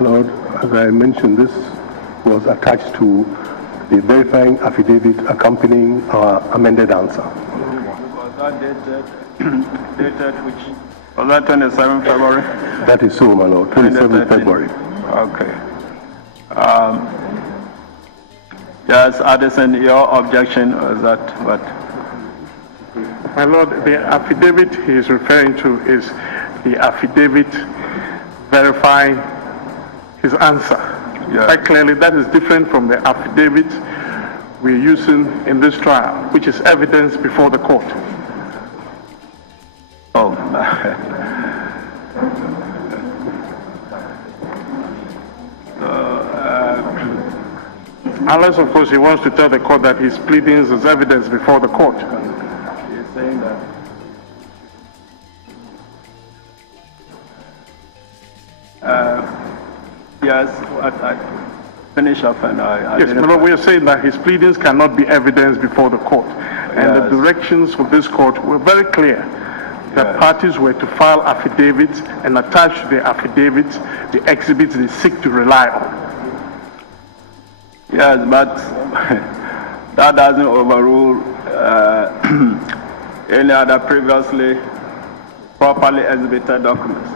Lord, as I mentioned, this was attached to the verifying affidavit accompanying our amended answer. Was that dated which? Was that 27 February? That is so, my Lord, 27 February. Okay. Yes, Addison, your objection was that what? My Lord, the affidavit he is referring to is the affidavit verifying his answer. Yeah. Quite clearly, that is different from the affidavit we're using in this trial, which is evidence before the court. Oh. Unless, of course, he wants to tell the court that his pleadings is evidence before the court. He's saying that. Yes, I finish up and I Yes, my Lord, we are saying that his pleadings cannot be evidence before the court. And the directions for this court were very clear. That parties were to file affidavits and attach to the affidavits the exhibits they seek to rely on. Yes, but that doesn't overrule any other previously properly exhibited documents,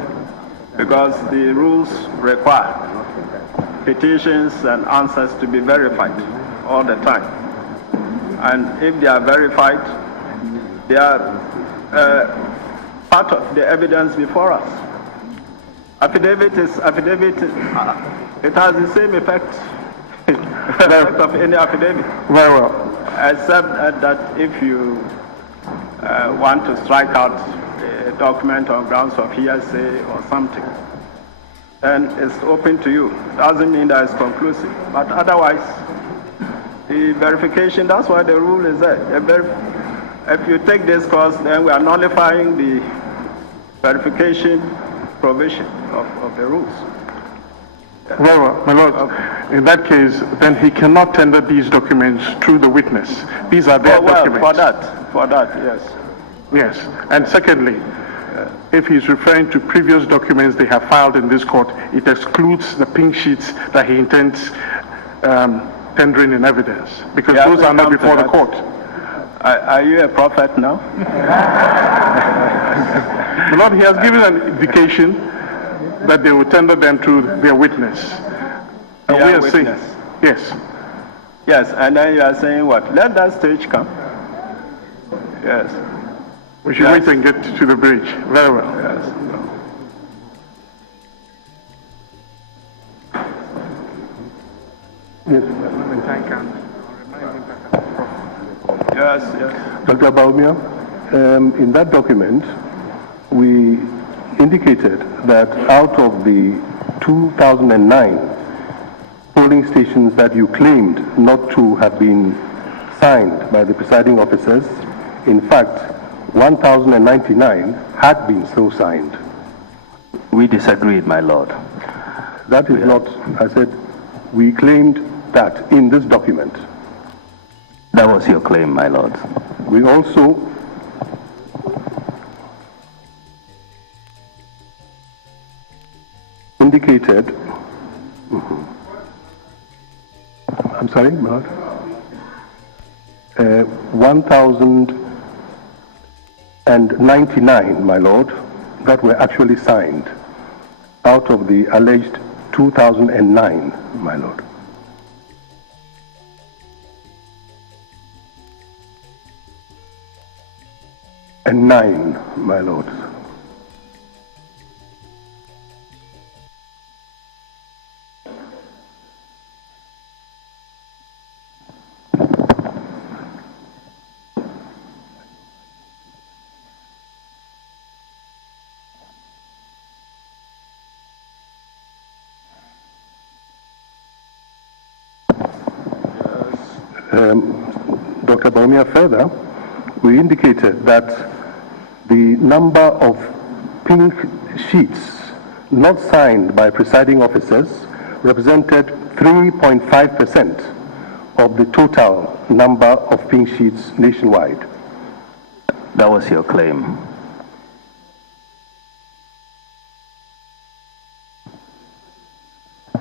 because the rules require petitions and answers to be verified all the time. And if they are verified, they are part of the evidence before us. Affidavit is affidavit. It has the same effect of any affidavit. Very well. Except that if you want to strike out a document on grounds of hearsay or something, then it's open to you. Doesn't mean that it's conclusive. But otherwise, the verification, that's why the rule is there. If you take this course, then we are nullifying the verification provision of the rules. Very well, my Lord. In that case, then he cannot tender these documents through the witness. These are their documents. For that, yes. Yes. And secondly, if he's referring to previous documents they have filed in this court, it excludes the pink sheets that he intends tendering in evidence, because those are not before the court. Are you a prophet now? My Lord, he has given an indication that they will tender them to their witness. And we are saying, yes. Yes, and then you are saying what? Let that stage come. Yes. We should wait and get to the bridge. Very well. Yes. Yes, yes. Dr. Baumia, in that document, we indicated that out of the 2009 polling stations that you claimed not to have been signed by the presiding officers, in fact, 1,099 had been so signed. We disagreed, my Lord. That is not, I said, we claimed that in this document. That was your claim, my Lord. We also indicated, I'm sorry, my Lord, 1,099, my Lord, that were actually signed out of the alleged 2009, my Lord. And 9, my Lord. Dr. Baumia, further, we indicated that the number of pink sheets not signed by presiding officers represented 3.5% of the total number of pink sheets nationwide. That was your claim.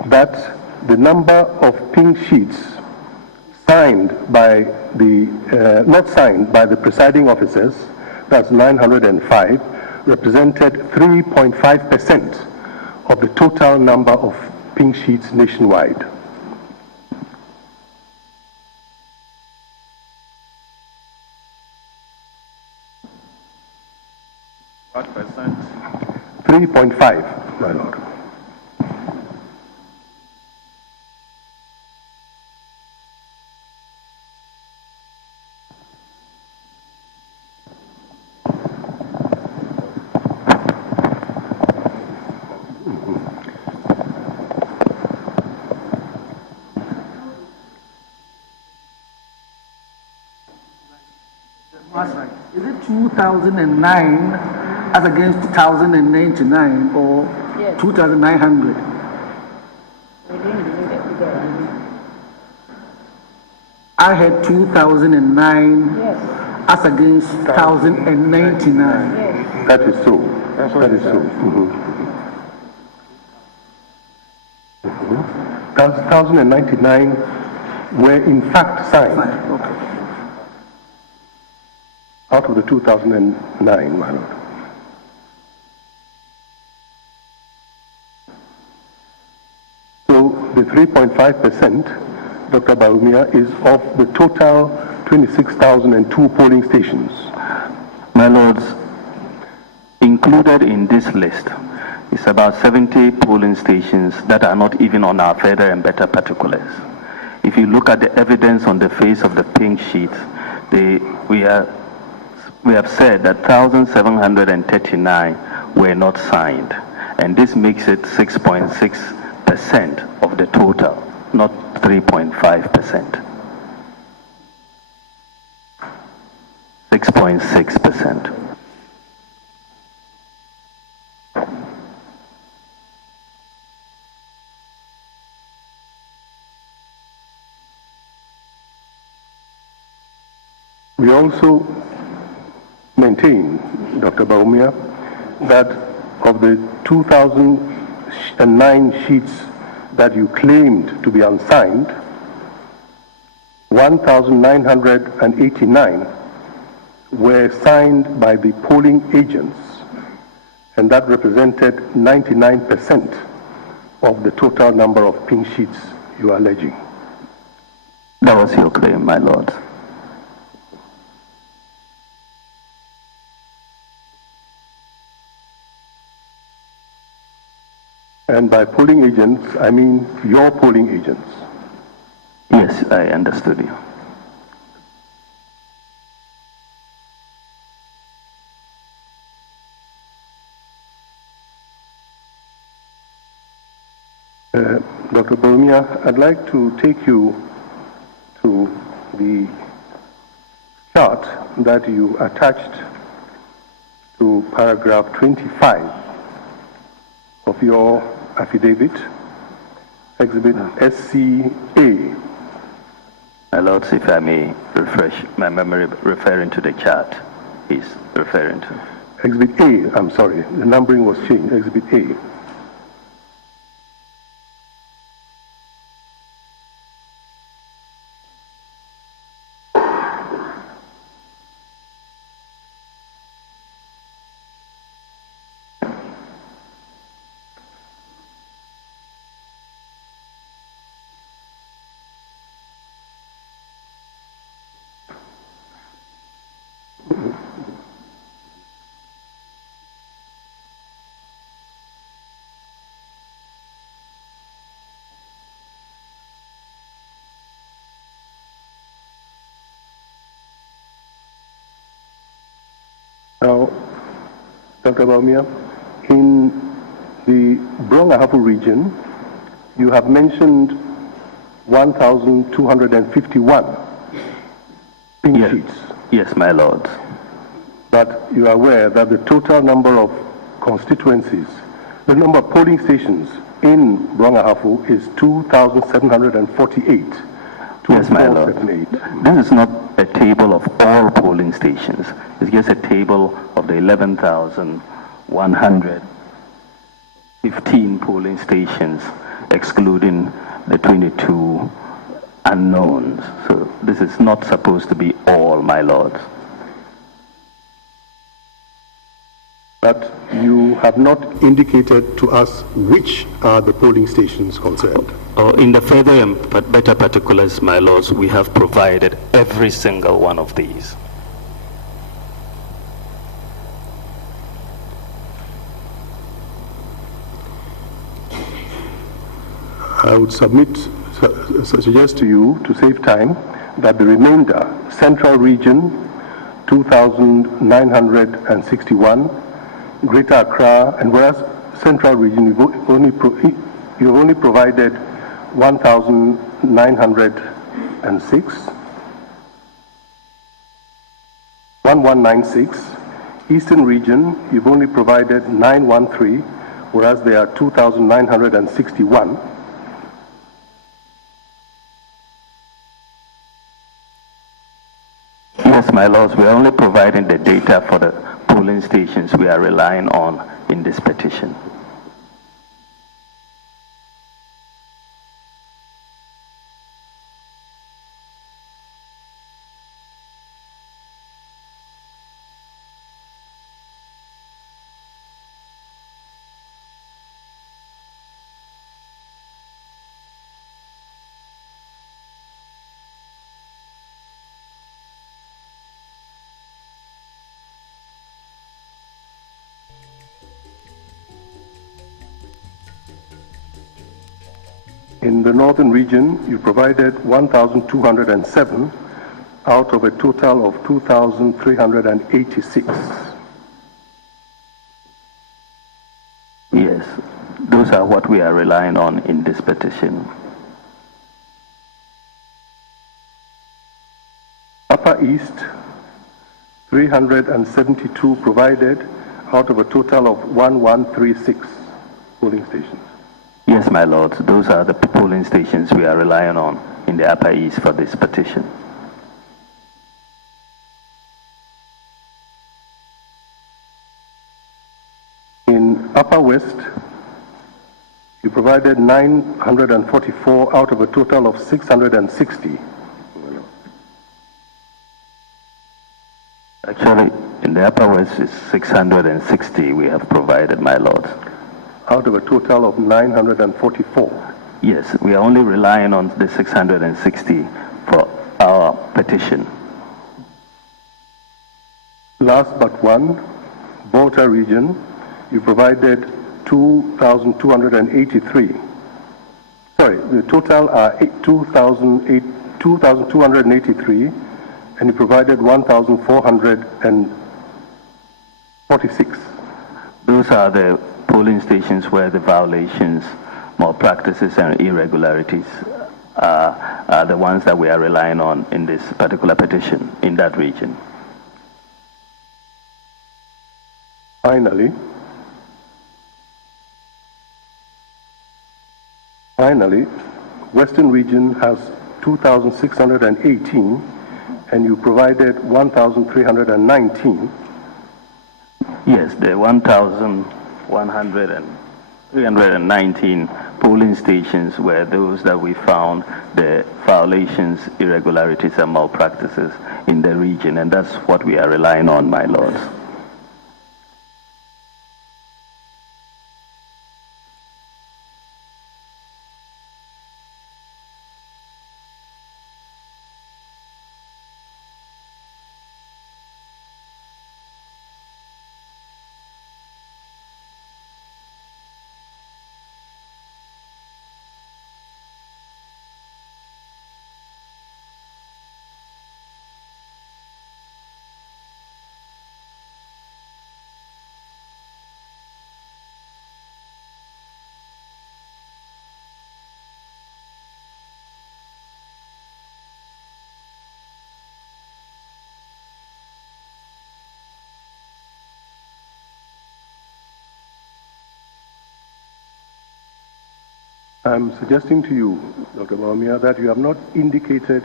that the number of pink sheets signed by the, not signed by the presiding officers, that's 905, represented 3.5% of the total number of pink sheets nationwide. What percent? 3.5, my lord. That's right. Is it 2009 as against 2099 or Yes. 2,900? We didn't believe it together. I had 2009 Yes, as against 1,099. yes. That is so. That is so. 1,099 were in fact signed Fine, okay. out of the 2009, my lord. So the 3.5%, Dr. Baumia, is of the total 26,002 polling stations. My lords, included in this list is about 70 polling stations that are not even on our further and better particulars. If you look at the evidence on the face of the pink sheet, we have said that 1,739 were not signed, and this makes it 6.6% of the total, not 3.5%. 6.6%. We also maintain, Dr. Baumia, that of the 2,009 sheets that you claimed to be unsigned, 1,989 were signed by the polling agents, and that represented 99% of the total number of pink sheets you are alleging. That was your claim, my lord. And by polling agents, I mean your polling agents. Yes, I understood you. Dr. Baumia, I'd like to take you to the chart that you attached to paragraph 25 of your affidavit, exhibit SCA. My lords, if I may refresh my memory, referring to the chart he's referring to. Exhibit A, I'm sorry, the numbering was changed, exhibit A. Now, Dr. Baumia, in the Brong-Ahafo region, you have mentioned 1,251 pink Yes. sheets. Yes, my lord. But you are aware that the total number of constituencies, the number of polling stations in Brong-Ahafo is 2,748. Yes, my lord. 2,478. This is not a table of all polling stations. It's just a table of the 11,115 polling stations excluding the 22 unknowns. So this is not supposed to be all, my lords. But you have not indicated to us which are the polling stations concerned. In the further and better particulars, my lords, we have provided every single one of these. I would suggest to you, to save time, that the remainder, Central Region, 2,961, Greater Accra, and whereas Central Region, you've only provided 1,906, 1196. Eastern Region, you've only provided 913, whereas there are 2,961. Yes, my lords, we are only providing the data for the polling stations we are relying on in this petition. In the Northern Region, you provided 1,207 out of a total of 2,386. Yes, those are what we are relying on in this petition. Upper East, 372 provided out of a total of 1,136 polling stations. Yes, my lords, those are the polling stations we are relying on in the Upper East for this petition. In Upper West, you provided 944 out of a total of 660. Actually, in the Upper West, it's 660 we have provided, my lords. Out of a total of 944. Yes, we are only relying on the 660 for our petition. Last but one, Volta Region, you provided 2,283. Sorry, the total are 2,283, and you provided 1,446. Those are the polling stations where the violations, malpractices, and irregularities are the ones that we are relying on in this particular petition in that region. Finally, Western Region has 2,618, and you provided 1,319. Yes, the 1,319 polling stations were those that we found the violations, irregularities, and malpractices in the region, and that's what we are relying on, my lords. I'm suggesting to you, Dr. Baumia, that you have not indicated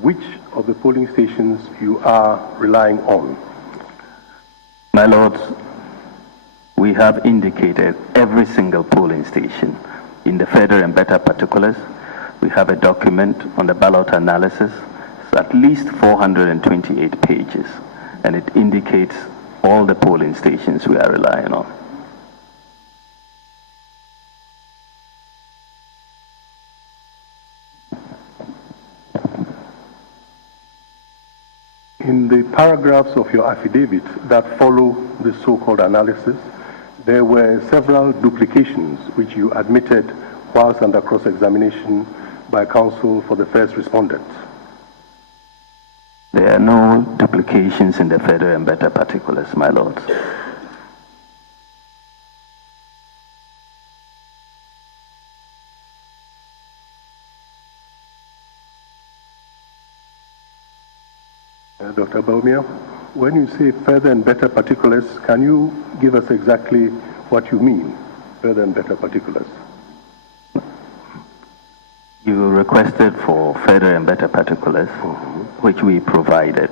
which of the polling stations you are relying on. My lords, we have indicated every single polling station in the further and better particulars, we have a document on the ballot analysis. It's at least 428 pages, and it indicates all the polling stations we are relying on. In the paragraphs of your affidavit that follow the so-called analysis, there were several duplications which you admitted whilst under cross-examination by counsel for the first respondent. There are no duplications in the further and better particulars, my lords. Dr. Baumia, when you say further and better particulars, can you give us exactly what you mean, further and better particulars? You requested for further and better particulars, which we provided.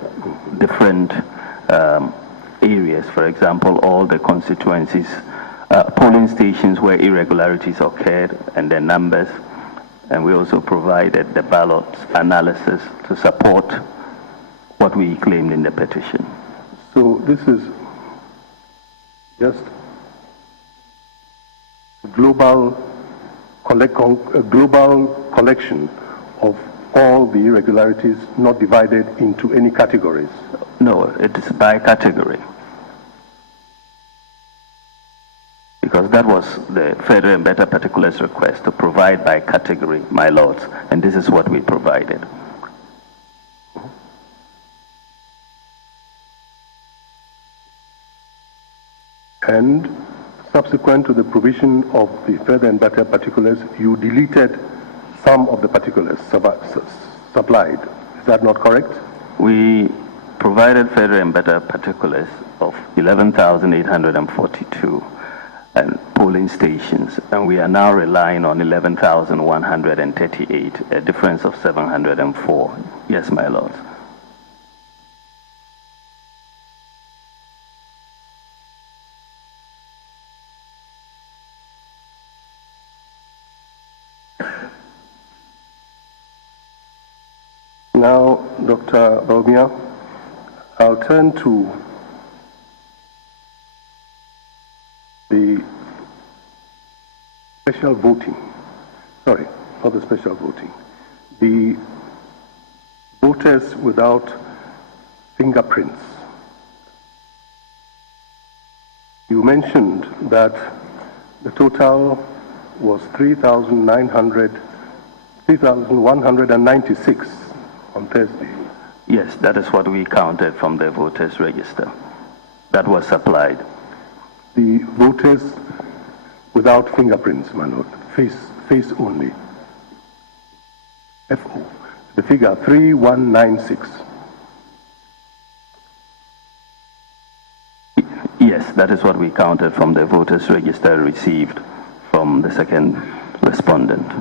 Different areas, for example, all the constituencies, polling stations where irregularities occurred and their numbers, and we also provided the ballot analysis to support what we claimed in the petition. So this is just a global collection of all the irregularities, not divided into any categories? No, it is by category. Because that was the further and better particulars request, to provide by category, my lords, and this is what we provided. And subsequent to the provision of the further and better particulars, you deleted some of the particulars supplied. Is that not correct? We provided further and better particulars of 11,842 and polling stations, and we are now relying on 11,138, a difference of 704. Yes, my lords. Now, Dr. Baumia, I'll turn to the special voting. Sorry, not the special voting. The voters without fingerprints. You mentioned that the total was 3,196 on Thursday. Yes, that is what we counted from the voters register. That was supplied. The voters without fingerprints, my lord, face only. FO. The figure 3196. Yes, that is what we counted from the voters register received from the second respondent.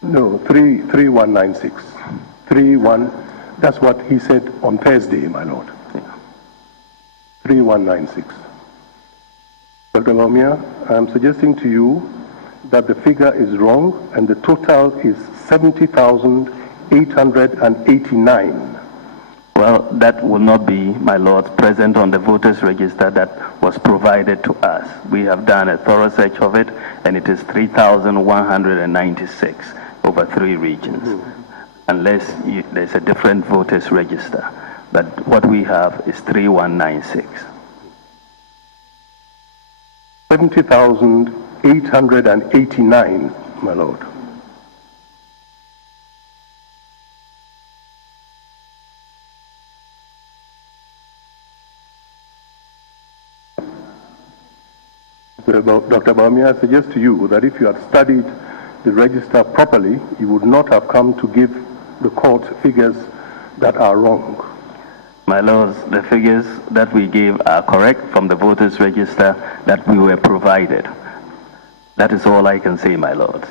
No, 3196. 31, that's what he said on Thursday, my lord. Yeah. 3196. Dr. Baumia, I'm suggesting to you that the figure is wrong and the total is 70,889. Well, that will not be, my lords, present on the voters register that was provided to us. We have done a thorough search of it, and it is 3,196 over 3 regions, unless there's a different voters register. But what we have is 3196. 70,889, my lord. Dr. Baumia, I suggest to you that if you had studied the register properly, you would not have come to give the court figures that are wrong. My lords, the figures that we gave are correct from the voters register that we were provided. That is all I can say, my lords.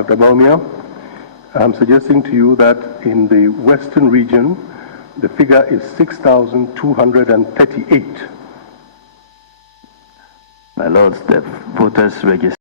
Dr. Baumia, I'm suggesting to you that in the western region, the figure is 6,238. My lords, the voters register